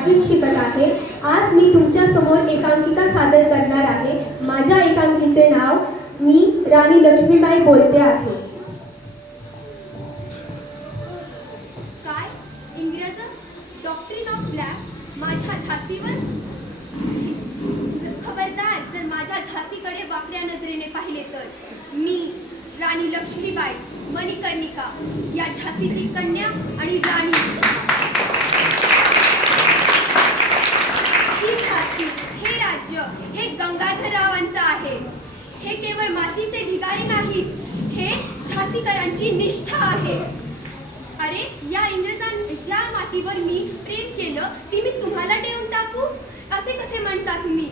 मराठीत शिकत आहे. आज मी तुमच्या समोर एकांकिका सादर करणार आहे. माझ्या एकांकिकेचे नाव मी राणी लक्ष्मीबाई बोलते आहे. काय इंग्रज डॉक्ट्रिन ऑफ ब्लॅक्स माझ्या झाशीवर? खबरदार, जर माझ्या झाशीकडे वाकड्या नजरेने पाहिले तर मी राणी लक्ष्मीबाई मणिकर्णिका या झाशीची कन्या आणि राणी. ही झाशी, हे राज्य, हे गंगाधररावांचं आहे. हे केवळ मातीचे ढिगारे नाहीत, हे झाशीकरांची निष्ठा आहे. अरे, या ज्या मातीवर मी प्रेम केलं ती मी तुम्हाला देऊन टाकू असे कसे म्हणता तुम्ही?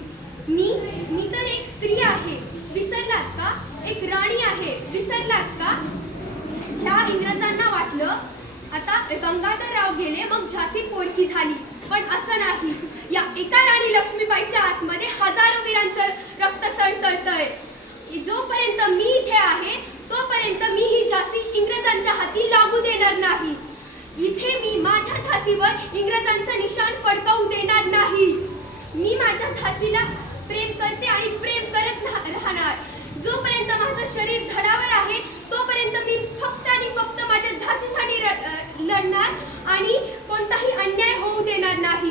मी तर एक स्त्री आहे, विसरलात का? एक राणी आहे, विसरलात का? ह्या इंग्रजांना वाटलं आता गंगाधरराव गेले मग झाशी पोरकी झाली, पण असं नाही. या एका राणी लक्ष्मीबाईच्या आतमध्ये हजारो वीरांचं रक्त सळसळतंय. जोपर्यंत मी इथे आहे तोपर्यंत मी ही झाशी इंग्रजांच्या हाती लागू देणार नाही. इथे मी माझ्या झाशीवर इंग्रजांचं निशाण फडकवू देणार नाही. मी माझ्या झाशीला प्रेम करते आणि प्रेम करत राहणार. जोपर्यंत माझं शरीर धडावर आहे तोपर्यंत मी फक्त आणि फक्त माझ्या झाशीसाठी लढणार आणि कोणताही अन्याय होऊ देणार नाही.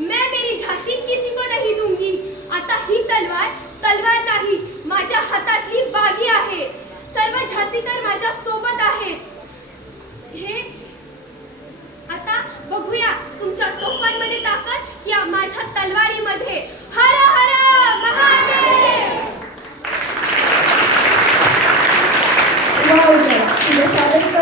मैं मेरी झाशी किसी को नहीं दूंगी. आता ही तलवार नाही, माझ्या हातातली बागी आहे. सर्व झाशीकर माझ्या सोबत आहेत. हे आता बघूया तुमच्या तोफांमध्ये ताकद या माझ्या तलवारी